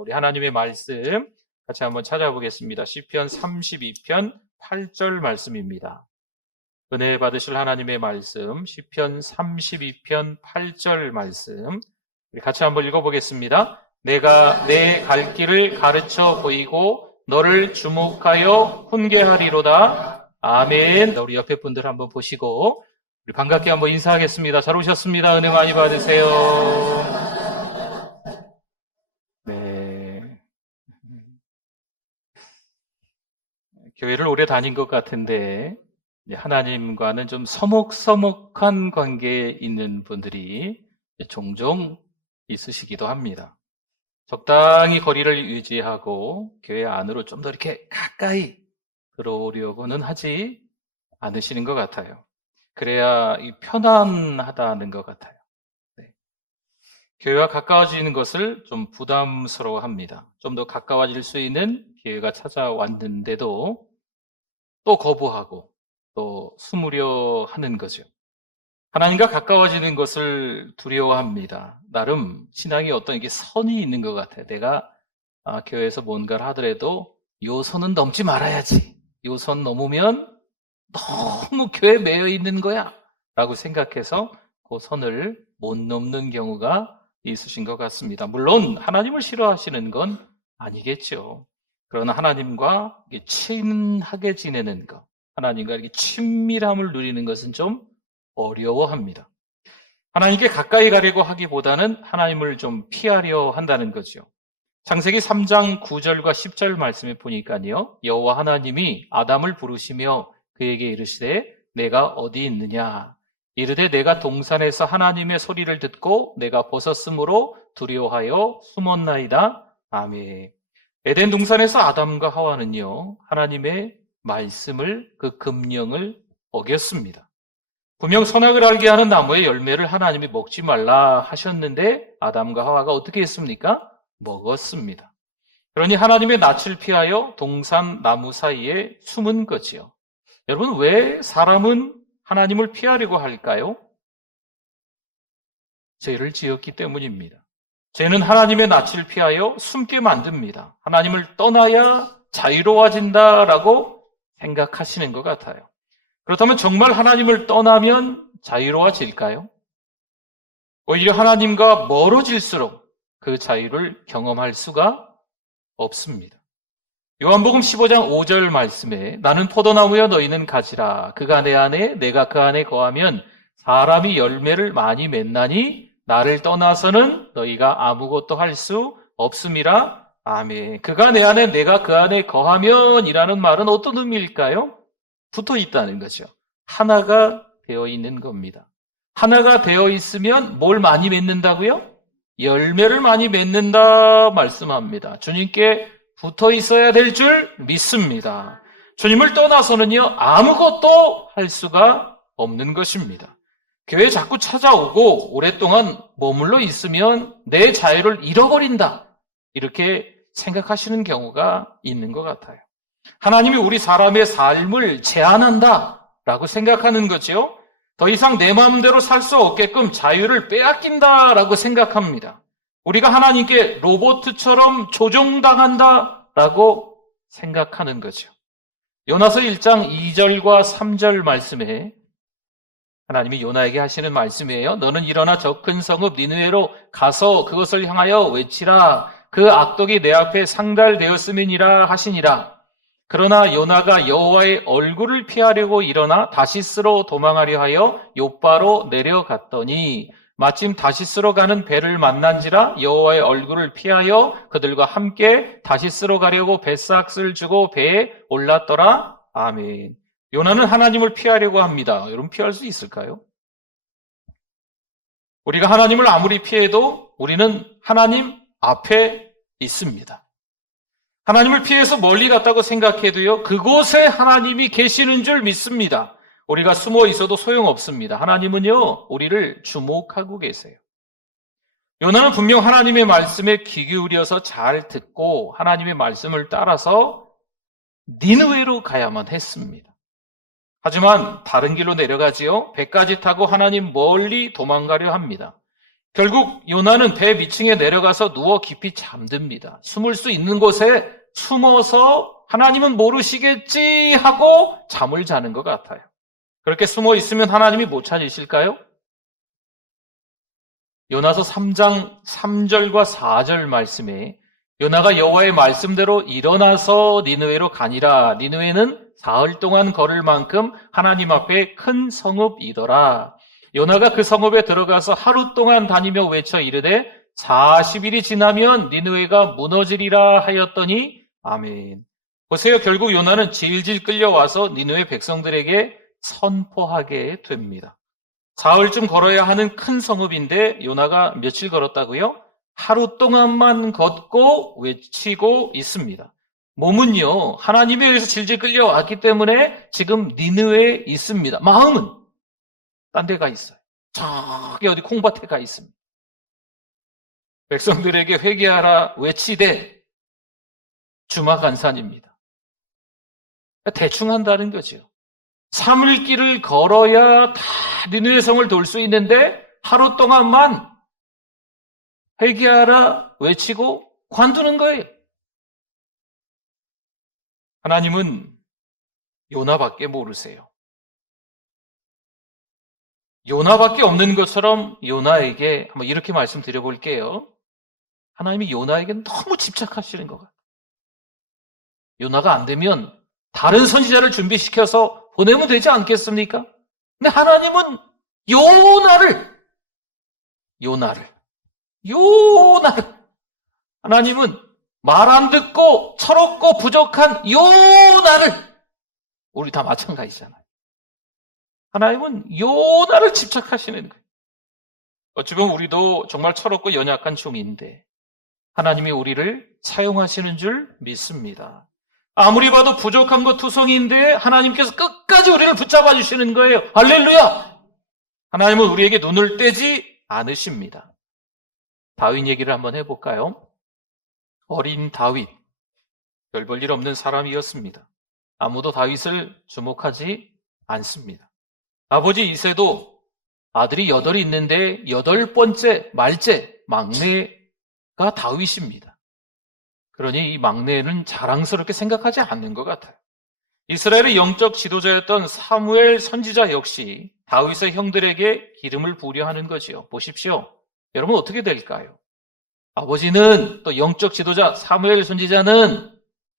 우리 하나님의 말씀 같이 한번 찾아보겠습니다. 시편 32편 8절 말씀입니다. 은혜 받으실 하나님의 말씀, 시편 32편 8절 말씀 우리 같이 한번 읽어보겠습니다. 내가 내 갈 길을 가르쳐 보이고 너를 주목하여 훈계하리로다. 아멘. 우리 옆에 분들 한번 보시고 우리 반갑게 한번 인사하겠습니다. 잘 오셨습니다. 은혜 많이 받으세요. 네. 교회를 오래 다닌 것 같은데 하나님과는 좀 서먹서먹한 관계에 있는 분들이 종종 있으시기도 합니다. 적당히 거리를 유지하고 교회 안으로 좀 더 이렇게 가까이 들어오려고는 하지 않으시는 것 같아요. 그래야 편안하다는 것 같아요. 네. 교회와 가까워지는 것을 좀 부담스러워합니다. 좀 더 가까워질 수 있는 기회가 찾아왔는데도 또 거부하고 또 숨으려 하는 거죠. 하나님과 가까워지는 것을 두려워합니다. 나름 신앙에 어떤 이게 선이 있는 것 같아요. 내가 교회에서 뭔가를 하더라도 요 선은 넘지 말아야지. 요 선 넘으면 너무 교회에 매여 있는 거야 라고 생각해서 그 선을 못 넘는 경우가 있으신 것 같습니다. 물론 하나님을 싫어하시는 건 아니겠죠. 그러나 하나님과 친하게 지내는 것, 하나님과 이렇게 친밀함을 누리는 것은 좀 어려워합니다. 하나님께 가까이 가려고 하기보다는 하나님을 좀 피하려 한다는 거죠. 창세기 3장 9절과 10절 말씀에 보니까요, 여호와 하나님이 아담을 부르시며 그에게 이르시되 내가 어디 있느냐? 이르되 내가 동산에서 하나님의 소리를 듣고 내가 벗었으므로 두려워하여 숨었나이다. 아멘. 에덴 동산에서 아담과 하와는요, 하나님의 말씀을, 그 금령을 어겼습니다. 분명 선악을 알게 하는 나무의 열매를 하나님이 먹지 말라 하셨는데 아담과 하와가 어떻게 했습니까? 먹었습니다. 그러니 하나님의 낯을 피하여 동산 나무 사이에 숨은 거지요. 여러분, 왜 사람은 하나님을 피하려고 할까요? 죄를 지었기 때문입니다. 죄는 하나님의 낯을 피하여 숨게 만듭니다. 하나님을 떠나야 자유로워진다라고 생각하시는 것 같아요. 그렇다면 정말 하나님을 떠나면 자유로워질까요? 오히려 하나님과 멀어질수록 그 자유를 경험할 수가 없습니다. 요한복음 15장 5절 말씀에 나는 포도나무여 너희는 가지라. 그가 내 안에 내가 그 안에 거하면 사람이 열매를 많이 맺나니 나를 떠나서는 너희가 아무것도 할 수 없음이라. 아멘. 그가 내 안에 내가 그 안에 거하면 이라는 말은 어떤 의미일까요? 붙어 있다는 거죠. 하나가 되어 있는 겁니다. 하나가 되어 있으면 뭘 많이 맺는다고요? 열매를 많이 맺는다 말씀합니다. 주님께 붙어 있어야 될 줄 믿습니다. 주님을 떠나서는요, 아무것도 할 수가 없는 것입니다. 교회에 자꾸 찾아오고 오랫동안 머물러 있으면 내 자유를 잃어버린다. 이렇게 생각하시는 경우가 있는 것 같아요. 하나님이 우리 사람의 삶을 제한한다 라고 생각하는 거죠. 더 이상 내 마음대로 살 수 없게끔 자유를 빼앗긴다 라고 생각합니다. 우리가 하나님께 로봇처럼 조종당한다 라고 생각하는 거죠. 요나서 1장 2절과 3절 말씀에 하나님이 요나에게 하시는 말씀이에요. 너는 일어나 저 큰 성읍 니느웨로 가서 그것을 향하여 외치라. 그 악독이 내 앞에 상달되었음이니라 하시니라. 그러나 요나가 여호와의 얼굴을 피하려고 일어나 다시스로 도망하려 하여 욥바로 내려갔더니 마침 다시스로 가는 배를 만난지라 여호와의 얼굴을 피하여 그들과 함께 다시스로 가려고 뱃삭을 주고 배에 올랐더라. 아멘. 요나는 하나님을 피하려고 합니다. 여러분, 피할 수 있을까요? 우리가 하나님을 아무리 피해도 우리는 하나님 앞에 있습니다. 하나님을 피해서 멀리 갔다고 생각해도요, 그곳에 하나님이 계시는 줄 믿습니다. 우리가 숨어 있어도 소용없습니다. 하나님은요, 우리를 주목하고 계세요. 요나는 분명 하나님의 말씀에 귀 기울여서 잘 듣고 하나님의 말씀을 따라서 니느웨로 가야만 했습니다. 하지만 다른 길로 내려가지요. 배까지 타고 하나님 멀리 도망가려 합니다. 결국 요나는 배 밑층에 내려가서 누워 깊이 잠듭니다. 숨을 수 있는 곳에 숨어서 하나님은 모르시겠지 하고 잠을 자는 것 같아요. 그렇게 숨어 있으면 하나님이 못 찾으실까요? 요나서 3장 3절과 4절 말씀에 요나가 여호와의 말씀대로 일어나서 니느웨로 가니라. 니느웨는 사흘 동안 걸을 만큼 하나님 앞에 큰 성읍이더라. 요나가 그 성읍에 들어가서 하루 동안 다니며 외쳐 이르되 40일이 지나면 니느웨가 무너지리라 하였더니 아멘. 보세요. 결국 요나는 질질 끌려와서 니느웨 백성들에게 선포하게 됩니다. 사흘쯤 걸어야 하는 큰 성읍인데 요나가 며칠 걸었다고요? 하루 동안만 걷고 외치고 있습니다. 몸은요, 하나님에 의해서 질질 끌려왔기 때문에 지금 니느웨에 있습니다. 마음은 딴 데가 있어요. 저기 어디 콩밭에 가 있습니다. 백성들에게 회개하라 외치되 주마간산입니다. 대충 한다는 거죠. 3일 길을 걸어야 다 니느웨 성을 돌 수 있는데 하루 동안만 회개하라 외치고 관두는 거예요. 하나님은 요나밖에 모르세요. 요나밖에 없는 것처럼 요나에게 한번 이렇게 말씀드려 볼게요. 하나님이 요나에게 너무 집착하시는 것 같아요. 요나가 안 되면 다른 선지자를 준비시켜서 보내면 되지 않겠습니까? 근데 하나님은 요나를 하나님은 말 안 듣고 철없고 부족한 요나를 우리 다 마찬가지잖아요. 하나님은 요나를 집착하시는 거예요. 어찌 보면 우리도 정말 철없고 연약한 종인데 하나님이 우리를 사용하시는 줄 믿습니다. 아무리 봐도 부족한 것 투성이인데 하나님께서 끝까지 우리를 붙잡아 주시는 거예요. 할렐루야! 하나님은 우리에게 눈을 떼지 않으십니다. 다윗 얘기를 한번 해볼까요? 어린 다윗, 별 볼 일 없는 사람이었습니다. 아무도 다윗을 주목하지 않습니다. 아버지 이새도 아들이 8이 있는데 8번째, 말째, 막내가 다윗입니다. 그러니 이 막내는 자랑스럽게 생각하지 않는 것 같아요. 이스라엘의 영적 지도자였던 사무엘 선지자 역시 다윗의 형들에게 기름을 부으려 하는 거지요. 보십시오. 여러분 어떻게 될까요? 아버지는 또 영적 지도자 사무엘 선지자는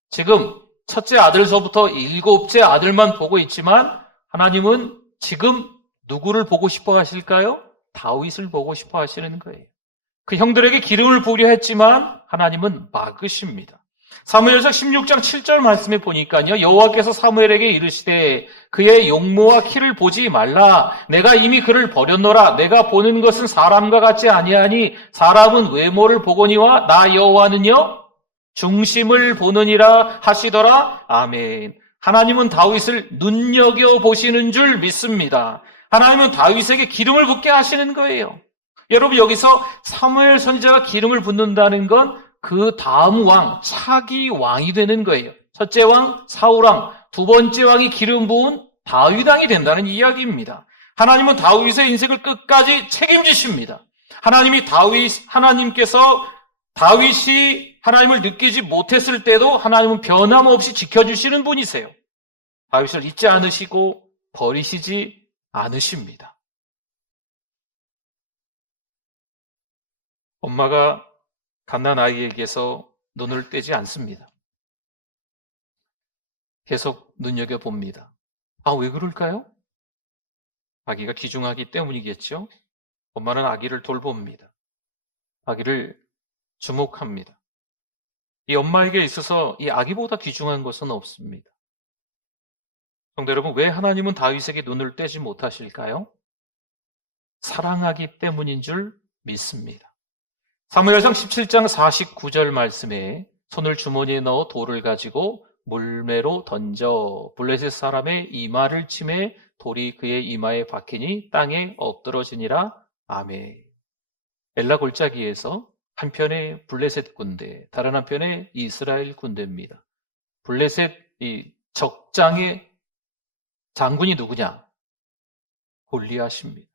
지금 첫째 아들서부터 7째 아들만 보고 있지만 하나님은 지금 누구를 보고 싶어 하실까요? 다윗을 보고 싶어 하시는 거예요. 그 형들에게 기름을 부으려 했지만 하나님은 막으십니다. 사무엘상 16장 7절 말씀에 보니까요. 여호와께서 사무엘에게 이르시되 그의 용모와 키를 보지 말라. 내가 이미 그를 버렸노라. 내가 보는 것은 사람과 같지 아니하니 사람은 외모를 보거니와 나 여호와는요 중심을 보느니라 하시더라. 아멘. 하나님은 다윗을 눈여겨보시는 줄 믿습니다. 하나님은 다윗에게 기름을 붓게 하시는 거예요. 여러분 여기서 사무엘 선지자가 기름을 붓는다는 건 그 다음 왕, 차기 왕이 되는 거예요. 첫째 왕 사울왕, 두 번째 왕이 기름 부은 다윗 왕이 된다는 이야기입니다. 하나님은 다윗의 인생을 끝까지 책임지십니다. 하나님께서 다윗이 하나님을 느끼지 못했을 때도 하나님은 변함없이 지켜주시는 분이세요. 다윗을 잊지 않으시고 버리시지 않으십니다. 엄마가 갓난아이에게서 눈을 떼지 않습니다. 계속 눈여겨봅니다. 왜 그럴까요? 아기가 귀중하기 때문이겠죠? 엄마는 아기를 돌봅니다. 아기를 주목합니다. 이 엄마에게 있어서 이 아기보다 귀중한 것은 없습니다. 성도 여러분, 왜 하나님은 다윗에게 눈을 떼지 못하실까요? 사랑하기 때문인 줄 믿습니다. 사무엘상 17장 49절 말씀에 손을 주머니에 넣어 돌을 가지고 물매로 던져 블레셋 사람의 이마를 치매 돌이 그의 이마에 박히니 땅에 엎드러지니라. 아멘. 엘라 골짜기에서 한편에 블레셋 군대, 다른 한편에 이스라엘 군대입니다. 블레셋 이 적장의 장군이 누구냐? 골리앗입니다.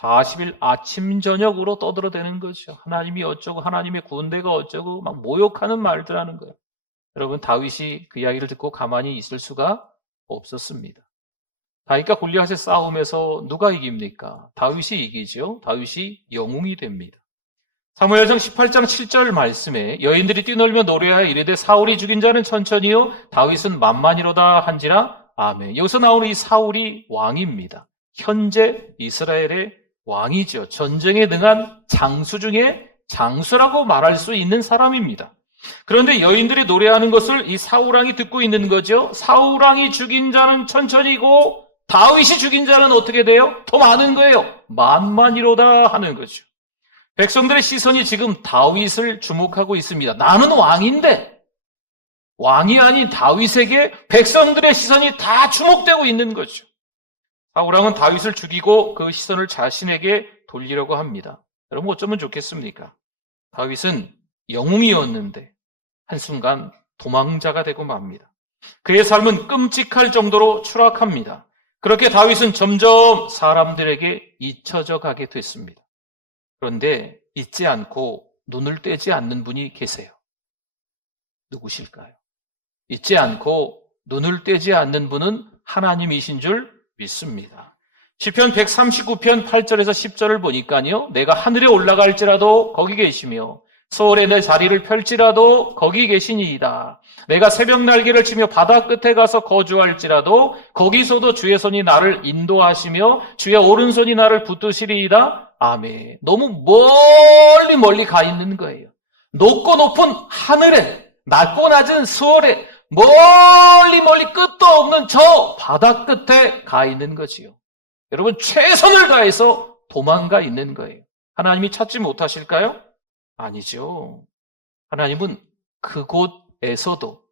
40일 아침 저녁으로 떠들어대는 거죠. 하나님이 어쩌고 하나님의 군대가 어쩌고 막 모욕하는 말들 하는 거예요. 여러분, 다윗이 그 이야기를 듣고 가만히 있을 수가 없었습니다. 다윗과 골리앗의 싸움에서 누가 이깁니까? 다윗이 이기죠. 다윗이 영웅이 됩니다. 사무엘상 18장 7절 말씀에 여인들이 뛰놀며 노래하여 이르되 사울이 죽인 자는 천천히요 다윗은 만만이로다 한지라. 아멘. 여기서 나오는 이 사울이 왕입니다. 현재 이스라엘의 왕이죠. 전쟁에 능한 장수 중에 장수라고 말할 수 있는 사람입니다. 그런데 여인들이 노래하는 것을 이 사울왕이 듣고 있는 거죠. 사울왕이 죽인 자는 천천히고 다윗이 죽인 자는 어떻게 돼요? 더 많은 거예요. 만만이로다 하는 거죠. 백성들의 시선이 지금 다윗을 주목하고 있습니다. 나는 왕인데 왕이 아닌 다윗에게 백성들의 시선이 다 주목되고 있는 거죠. 사울왕은 다윗을 죽이고 그 시선을 자신에게 돌리려고 합니다. 여러분 어쩌면 좋겠습니까? 다윗은 영웅이었는데 한순간 도망자가 되고 맙니다. 그의 삶은 끔찍할 정도로 추락합니다. 그렇게 다윗은 점점 사람들에게 잊혀져 가게 됐습니다. 그런데 잊지 않고 눈을 떼지 않는 분이 계세요. 누구실까요? 잊지 않고 눈을 떼지 않는 분은 하나님이신 줄 믿습니다. 시편 139편 8절에서 10절을 보니까요. 내가 하늘에 올라갈지라도 거기 계시며 서울에 내 자리를 펼지라도 거기 계시니이다. 내가 새벽 날개를 치며 바다 끝에 가서 거주할지라도 거기서도 주의 손이 나를 인도하시며 주의 오른손이 나를 붙드시리이다. 아멘. 너무 멀리 가 있는 거예요. 높고 높은 하늘에, 낮고 낮은 수월에, 멀리 끝도 없는 저 바다 끝에 가 있는 거지요. 여러분 최선을 다해서 도망가 있는 거예요. 하나님이 찾지 못하실까요? 아니죠. 하나님은 그곳에서도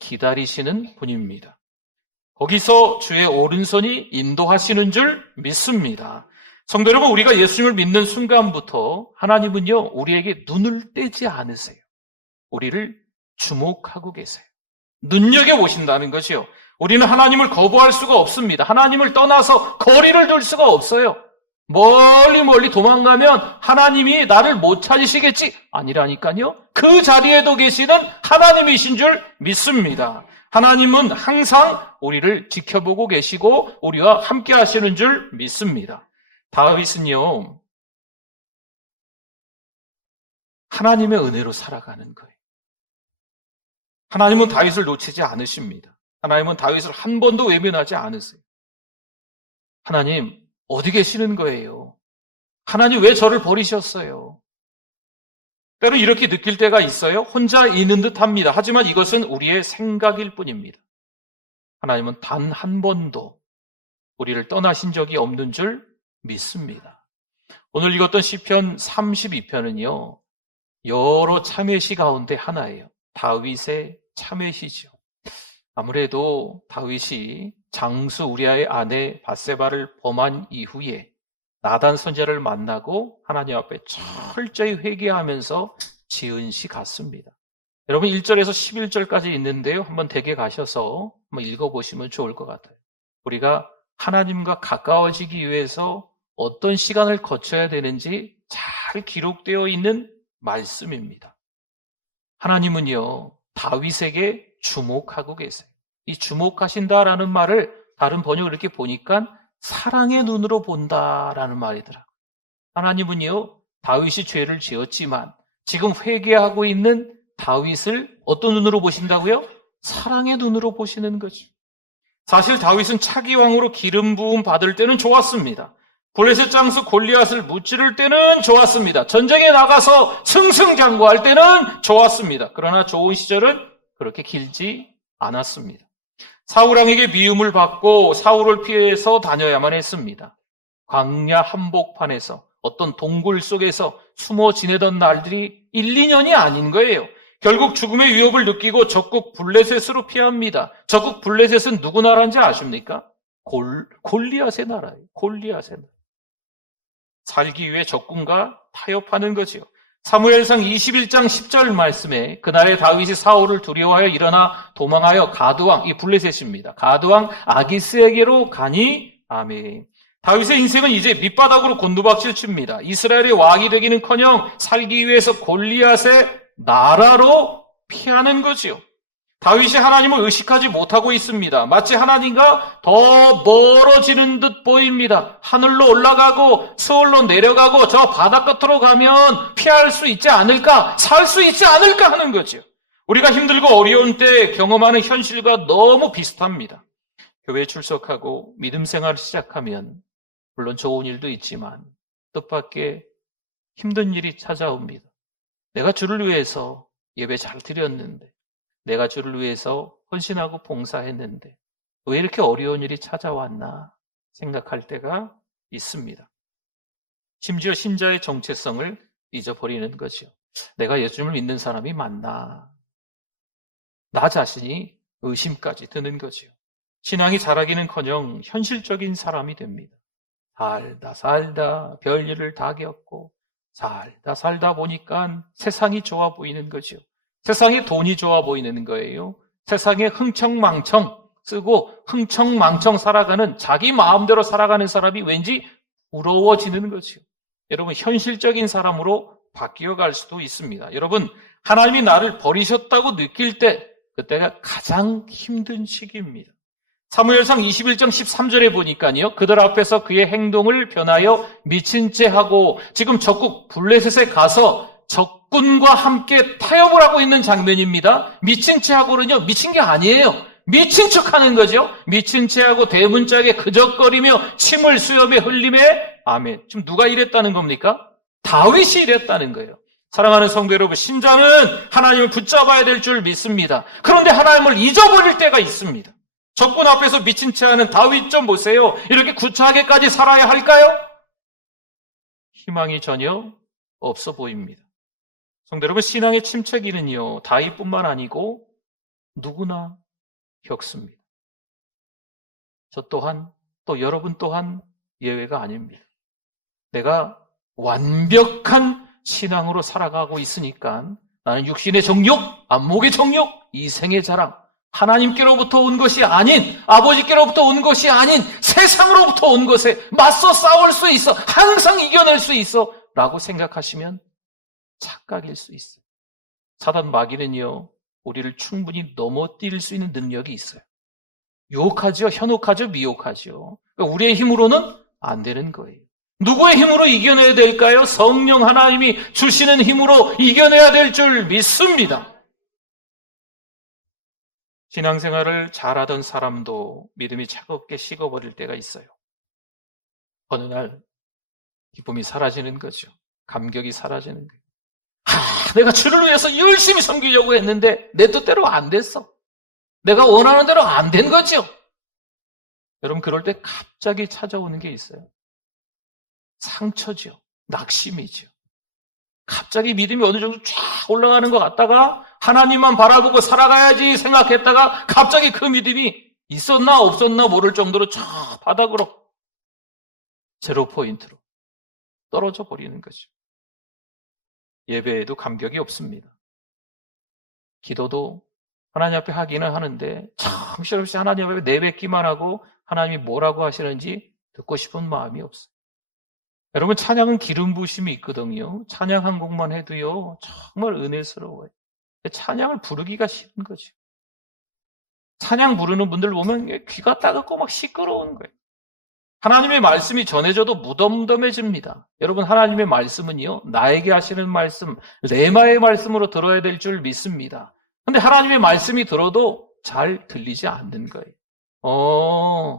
기다리시는 분입니다. 거기서 주의 오른손이 인도하시는 줄 믿습니다. 성도 여러분, 우리가 예수님을 믿는 순간부터 하나님은요, 우리에게 눈을 떼지 않으세요. 우리를 주목하고 계세요. 눈여겨보신다는 것이요. 우리는 하나님을 거부할 수가 없습니다. 하나님을 떠나서 거리를 둘 수가 없어요. 멀리 도망가면 하나님이 나를 못 찾으시겠지? 아니라니까요. 그 자리에도 계시는 하나님이신 줄 믿습니다. 하나님은 항상 우리를 지켜보고 계시고 우리와 함께 하시는 줄 믿습니다. 다윗은요, 하나님의 은혜로 살아가는 거예요. 하나님은 다윗을 놓치지 않으십니다. 하나님은 다윗을 한 번도 외면하지 않으세요. 하나님, 어디 계시는 거예요? 하나님 왜 저를 버리셨어요? 때로 이렇게 느낄 때가 있어요. 혼자 있는 듯 합니다. 하지만 이것은 우리의 생각일 뿐입니다. 하나님은 단 한 번도 우리를 떠나신 적이 없는 줄 믿습니다. 오늘 읽었던 시편 32편은요. 여러 참회시 가운데 하나예요. 다윗의 참회시죠. 아무래도 다윗이 장수 우리아의 아내 밧세바를 범한 이후에 나단 선지자를 만나고 하나님 앞에 철저히 회개하면서 지은 시 같습니다. 여러분 1절에서 11절까지 있는데요. 한번 댁에 가셔서 한번 읽어보시면 좋을 것 같아요. 우리가 하나님과 가까워지기 위해서 어떤 시간을 거쳐야 되는지 잘 기록되어 있는 말씀입니다. 하나님은요, 다윗에게 주목하고 계세요. 이 주목하신다라는 말을 다른 번역을 이렇게 보니까 사랑의 눈으로 본다라는 말이더라고요. 하나님은요, 다윗이 죄를 지었지만 지금 회개하고 있는 다윗을 어떤 눈으로 보신다고요? 사랑의 눈으로 보시는 거죠. 사실 다윗은 차기 왕으로 기름 부음 받을 때는 좋았습니다. 블레셋 장수 골리앗을 무찌를 때는 좋았습니다. 전쟁에 나가서 승승장구할 때는 좋았습니다. 그러나 좋은 시절은 그렇게 길지 않았습니다. 사울왕에게 미움을 받고 사울을 피해서 다녀야만 했습니다. 광야 한복판에서 어떤 동굴 속에서 숨어 지내던 날들이 1, 2년이 아닌 거예요. 결국 죽음의 위협을 느끼고 적국 블레셋으로 피합니다. 적국 블레셋은 누구 나라인지 아십니까? 골리앗의 나라예요. 골리앗의 나라. 살기 위해 적군과 타협하는 거지요. 사무엘상 21장 10절 말씀에 그날에 다윗이 사울을 두려워하여 일어나 도망하여 가드왕, 이 블레셋입니다. 가드왕 아기스에게로 가니 아멘. 다윗의 인생은 이제 밑바닥으로 곤두박질 칩니다. 이스라엘의 왕이 되기는커녕 살기 위해서 골리앗의 나라로 피하는 거지요. 다윗이 하나님을 의식하지 못하고 있습니다. 마치 하나님과 더 멀어지는 듯 보입니다. 하늘로 올라가고 서울로 내려가고 저 바다 끝으로 가면 피할 수 있지 않을까, 살 수 있지 않을까 하는 거죠. 우리가 힘들고 어려운 때 경험하는 현실과 너무 비슷합니다. 교회에 출석하고 믿음 생활을 시작하면 물론 좋은 일도 있지만 뜻밖의 힘든 일이 찾아옵니다. 내가 주를 위해서 예배 잘 드렸는데, 내가 주를 위해서 헌신하고 봉사했는데 왜 이렇게 어려운 일이 찾아왔나 생각할 때가 있습니다. 심지어 신자의 정체성을 잊어버리는 거죠. 내가 예수님을 믿는 사람이 맞나? 나 자신이 의심까지 드는 거죠. 신앙이 자라기는커녕 현실적인 사람이 됩니다. 살다 별일을 다 겪고 살다 보니까 세상이 좋아 보이는 거죠. 세상에 돈이 좋아 보이는 거예요. 세상에 흥청망청 쓰고 흥청망청 살아가는, 자기 마음대로 살아가는 사람이 왠지 부러워지는 거죠. 여러분, 현실적인 사람으로 바뀌어갈 수도 있습니다. 여러분, 하나님이 나를 버리셨다고 느낄 때, 그때가 가장 힘든 시기입니다. 사무엘상 21장 13절에 보니까요, 그들 앞에서 그의 행동을 변하여 미친 채 하고 지금 적국 블레셋에 가서 적군과 함께 타협을 하고 있는 장면입니다. 미친 채 하고는요, 미친 게 아니에요. 미친 척 하는 거죠. 미친 채 하고 대문짝에 그적거리며 침을 수염에 흘리며 아멘. 지금 누가 이랬다는 겁니까? 다윗이 이랬다는 거예요. 사랑하는 성도 여러분, 신자는 하나님을 붙잡아야 될 줄 믿습니다. 그런데 하나님을 잊어버릴 때가 있습니다. 적군 앞에서 미친 채 하는 다윗 좀 보세요. 이렇게 구차하게까지 살아야 할까요? 희망이 전혀 없어 보입니다. 성도 여러분, 신앙의 침체기는요, 다윗뿐만 아니고 누구나 겪습니다. 저 또한, 또 여러분 또한 예외가 아닙니다. 내가 완벽한 신앙으로 살아가고 있으니까 나는 육신의 정욕, 안목의 정욕, 이생의 자랑, 하나님께로부터 온 것이 아닌, 아버지께로부터 온 것이 아닌 세상으로부터 온 것에 맞서 싸울 수 있어, 항상 이겨낼 수 있어 라고 생각하시면 착각일 수 있어요. 사단 마귀는요, 우리를 충분히 넘어뛸 수 있는 능력이 있어요. 유혹하죠, 현혹하죠, 미혹하죠. 그러니까 우리의 힘으로는 안 되는 거예요. 누구의 힘으로 이겨내야 될까요? 성령 하나님이 주시는 힘으로 이겨내야 될 줄 믿습니다. 신앙생활을 잘하던 사람도 믿음이 차갑게 식어버릴 때가 있어요. 어느 날 기쁨이 사라지는 거죠. 감격이 사라지는 거예요. 내가 주를 위해서 열심히 섬기려고 했는데 내 뜻대로 안 됐어. 내가 원하는 대로 안 된 거죠. 여러분, 그럴 때 갑자기 찾아오는 게 있어요. 상처죠. 낙심이죠. 갑자기 믿음이 어느 정도 쫙 올라가는 것 같다가 하나님만 바라보고 살아가야지 생각했다가 갑자기 그 믿음이 있었나 없었나 모를 정도로 저 바닥으로, 제로 포인트로 떨어져 버리는 거죠. 예배에도 감격이 없습니다. 기도도 하나님 앞에 하기는 하는데 정신없이 하나님 앞에 내뱉기만 하고 하나님이 뭐라고 하시는지 듣고 싶은 마음이 없어요. 여러분, 찬양은 기름 부으심이 있거든요. 찬양 한 곡만 해도요, 정말 은혜스러워요. 찬양을 부르기가 싫은 거죠. 찬양 부르는 분들 보면 귀가 따갑고 막 시끄러운 거예요. 하나님의 말씀이 전해져도 무덤덤해집니다. 여러분, 하나님의 말씀은요, 나에게 하시는 말씀, 레마의 말씀으로 들어야 될 줄 믿습니다. 근데 하나님의 말씀이 들어도 잘 들리지 않는 거예요.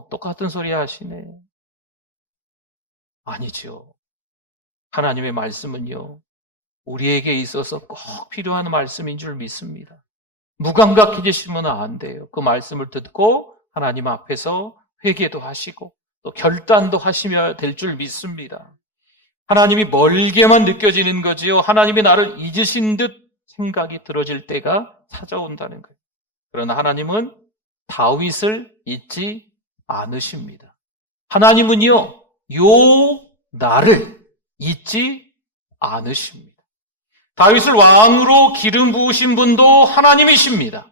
똑같은 소리 하시네. 아니죠. 하나님의 말씀은요, 우리에게 있어서 꼭 필요한 말씀인 줄 믿습니다. 무감각해지시면 안 돼요. 그 말씀을 듣고 하나님 앞에서 회개도 하시고 또 결단도 하시면 될 줄 믿습니다. 하나님이 멀게만 느껴지는 거지요. 하나님이 나를 잊으신 듯 생각이 들어질 때가 찾아온다는 거예요. 그러나 하나님은 다윗을 잊지 않으십니다. 하나님은요, 나를 잊지 않으십니다. 다윗을 왕으로 기름 부으신 분도 하나님이십니다.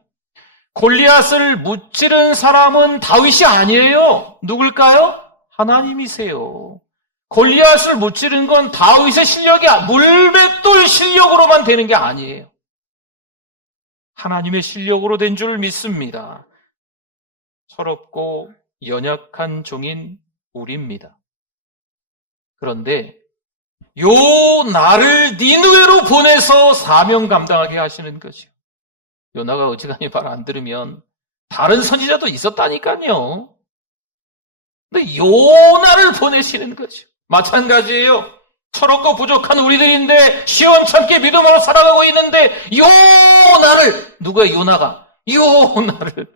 골리앗을 무찌른 사람은 다윗이 아니에요. 누굴까요? 하나님이세요. 골리앗을 무찌른 건 다윗의 실력이 물맷돌 실력으로만 되는 게 아니에요. 하나님의 실력으로 된 줄 믿습니다. 철없고 연약한 종인 우리입니다. 그런데 요 나를 니느웨로 보내서 사명 감당하게 하시는 거죠. 요나가 어지간히 말 안 들으면 다른 선지자도 있었다니까요. 근데 요나를 보내시는 거죠. 마찬가지예요. 철없고 부족한 우리들인데 시원찮게 믿음으로 살아가고 있는데 요나를, 누가 요나가? 요나를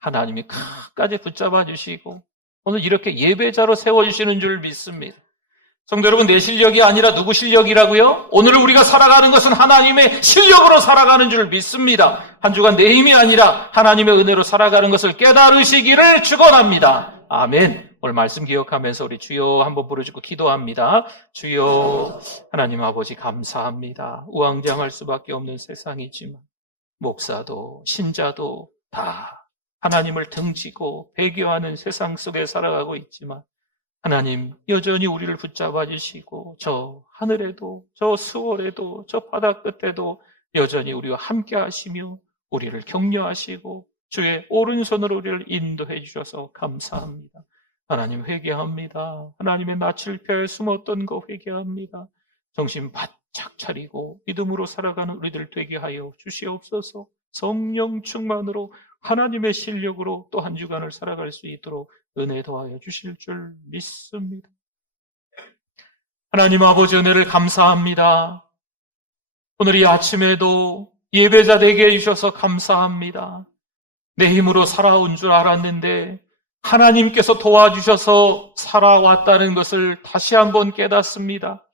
하나님이 끝까지 붙잡아 주시고 오늘 이렇게 예배자로 세워주시는 줄 믿습니다. 성도 여러분, 내 실력이 아니라 누구 실력이라고요? 오늘 우리가 살아가는 것은 하나님의 실력으로 살아가는 줄 믿습니다. 한 주간 내 힘이 아니라 하나님의 은혜로 살아가는 것을 깨달으시기를 축원합니다. 아멘. 오늘 말씀 기억하면서 우리 주여 한번 부르짖고 기도합니다. 주여, 하나님 아버지 감사합니다. 우왕좌왕할 수밖에 없는 세상이지만 목사도 신자도 다 하나님을 등지고 배교하는 세상 속에 살아가고 있지만 하나님 여전히 우리를 붙잡아 주시고 저 하늘에도 저 수월에도 저 바다 끝에도 여전히 우리와 함께 하시며 우리를 격려하시고 주의 오른손으로 우리를 인도해 주셔서 감사합니다. 하나님 회개합니다. 하나님의 낯을 펴에 숨었던 거 회개합니다. 정신 바짝 차리고 믿음으로 살아가는 우리들 되게 하여 주시옵소서. 성령 충만으로 하나님의 실력으로 또 한 주간을 살아갈 수 있도록 은혜 더하여 주실 줄 믿습니다. 하나님 아버지 은혜를 감사합니다. 오늘 이 아침에도 예배자 되게 해주셔서 감사합니다. 내 힘으로 살아온 줄 알았는데 하나님께서 도와주셔서 살아왔다는 것을 다시 한번 깨닫습니다.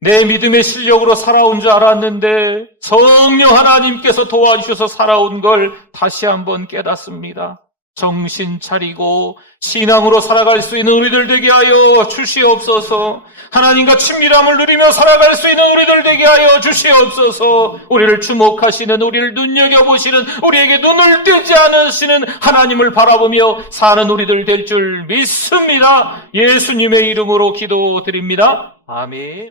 내 믿음의 실력으로 살아온 줄 알았는데 성령 하나님께서 도와주셔서 살아온 걸 다시 한번 깨닫습니다. 정신 차리고 신앙으로 살아갈 수 있는 우리들 되게 하여 주시옵소서. 하나님과 친밀함을 누리며 살아갈 수 있는 우리들 되게 하여 주시옵소서. 우리를 주목하시는, 우리를 눈여겨보시는, 우리에게 눈을 뜨지 않으시는 하나님을 바라보며 사는 우리들 될 줄 믿습니다. 예수님의 이름으로 기도드립니다. 아멘.